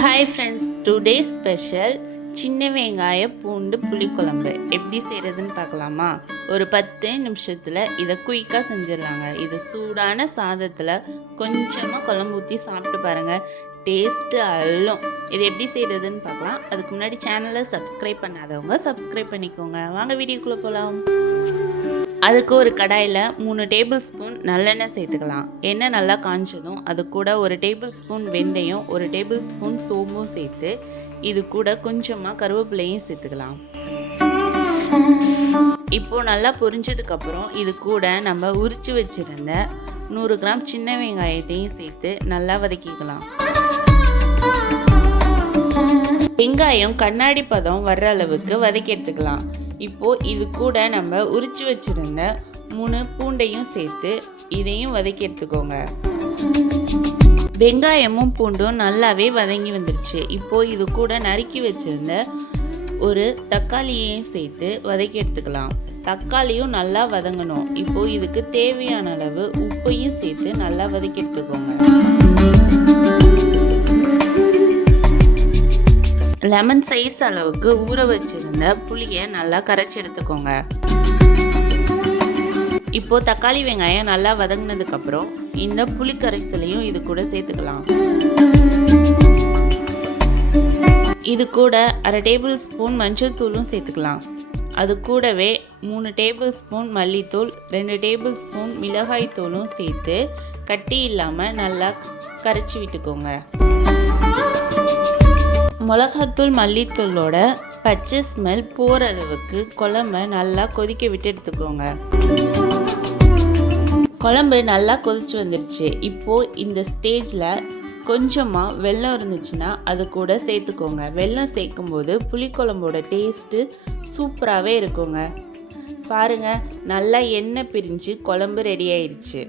Hi friends today special சின்ன வெங்காய பூண்டு புளிக்குழம்பு. எப்படி செய்கிறதுன்னு பார்க்கலாமா? ஒரு பத்து நிமிஷத்தில் இதை குயிக்காக செஞ்சிடலாங்க. இது சூடான சாதத்தில் கொஞ்சமாக குழம்பு ஊற்றி சாப்பிட்டு பாருங்கள் டேஸ்ட்டு அல்லும். இது எப்படி செய்கிறதுன்னு பார்க்கலாம். அதுக்கு முன்னாடி சேனலை சப்ஸ்கிரைப் பண்ணாதவங்க சப்ஸ்கிரைப் பண்ணிக்கோங்க. வாங்க வீடியோக்குள்ளே போகலாம் அதுக்கு ஒரு கடாயில் மூணு டேபிள் ஸ்பூன் நல்லெண்ணெய் சேர்த்துக்கலாம். எண்ணெய் நல்லா காஞ்சதும் அது கூட ஒரு டேபிள் ஸ்பூன் வெந்தயம் ஒரு டேபிள் ஸ்பூன் சோம்பும் சேர்த்து இது கூட கொஞ்சமாக கருவேப்பிலையும் சேர்த்துக்கலாம். இப்போது நல்லா பொரிஞ்சதுக்கப்புறம் இது கூட நம்ம உரித்து வச்சுருந்த நூறு கிராம் சின்ன வெங்காயத்தையும் சேர்த்து நல்லா வதக்கிக்கலாம். வெங்காயம் கண்ணாடி பதம் வர்ற அளவுக்கு வதக்கி எடுத்துக்கலாம். இப்போது இது கூட நம்ம உரிச்சு வச்சுருந்த மூணு பூண்டையும் சேர்த்து இதையும் வதக்கி எடுத்துக்கோங்க. வெங்காயமும் பூண்டும் நல்லாவே வதங்கி வந்துருச்சு. இப்போது இது கூட நறுக்கி வச்சுருந்த ஒரு தக்காளியையும் சேர்த்து வதக்கி எடுத்துக்கலாம். தக்காளியும் நல்லா வதங்கணும். இப்போது இதுக்கு தேவையான அளவு உப்பையும் சேர்த்து நல்லா வதக்கி எடுத்துக்கோங்க. லெமன் சைஸ் அளவுக்கு ஊற வச்சிருந்த புளியை நல்லா கரைச்சி எடுத்துக்கோங்க. இப்போ தக்காளி வெங்காயம் நல்லா வதங்கினதுக்கப்புறம் இந்த புளி கரைசலையும் இது கூட சேர்த்துக்கலாம். இது கூட அரை டேபிள் ஸ்பூன் மஞ்சள் தூளும் சேர்த்துக்கலாம். அது கூடவே மூணு டேபிள் ஸ்பூன் மல்லித்தூள் ரெண்டு டேபிள் ஸ்பூன் மிளகாய் தூளும் சேர்த்து கட்டி இல்லாமல் நல்லா கரைச்சி விட்டுக்கோங்க. மிளகாத்தூள் மல்லித்தூளோட பச்சை ஸ்மெல் போகிற அளவுக்கு குழம்ப நல்லா கொதிக்க விட்டு எடுத்துக்கோங்க. குழம்பு நல்லா கொதிச்சு வந்துருச்சு. இப்போது இந்த ஸ்டேஜில் கொஞ்சமாக வெல்லம் இருந்துச்சுன்னா அது கூட சேர்த்துக்கோங்க. வெல்லம் சேர்க்கும்போது புளிக்குழம்போட டேஸ்ட்டு சூப்பராகவே இருக்குங்க. பாருங்கள் நல்லா எண்ணெய் பிரிஞ்சு குழம்பு ரெடி ஆயிடுச்சு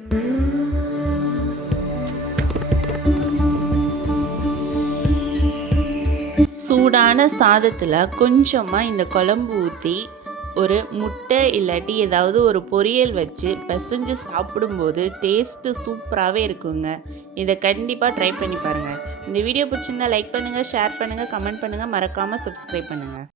சூடான சாதத்தில் கொஞ்சமாக இந்த குழம்பு ஊற்றி ஒரு முட்டை இல்லாட்டி ஏதாவது ஒரு பொரியல் வச்சு பிசைஞ்சு சாப்பிடும்போது டேஸ்ட்டு சூப்பராகவே இருக்குங்க. இதை கண்டிப்பாக ட்ரை பண்ணி பாருங்கள் இந்த வீடியோ பிடிச்சிருந்தா லைக் பண்ணுங்கள் ஷேர் பண்ணுங்கள் கமெண்ட் பண்ணுங்கள் மறக்காமல் சப்ஸ்கிரைப் பண்ணுங்கள்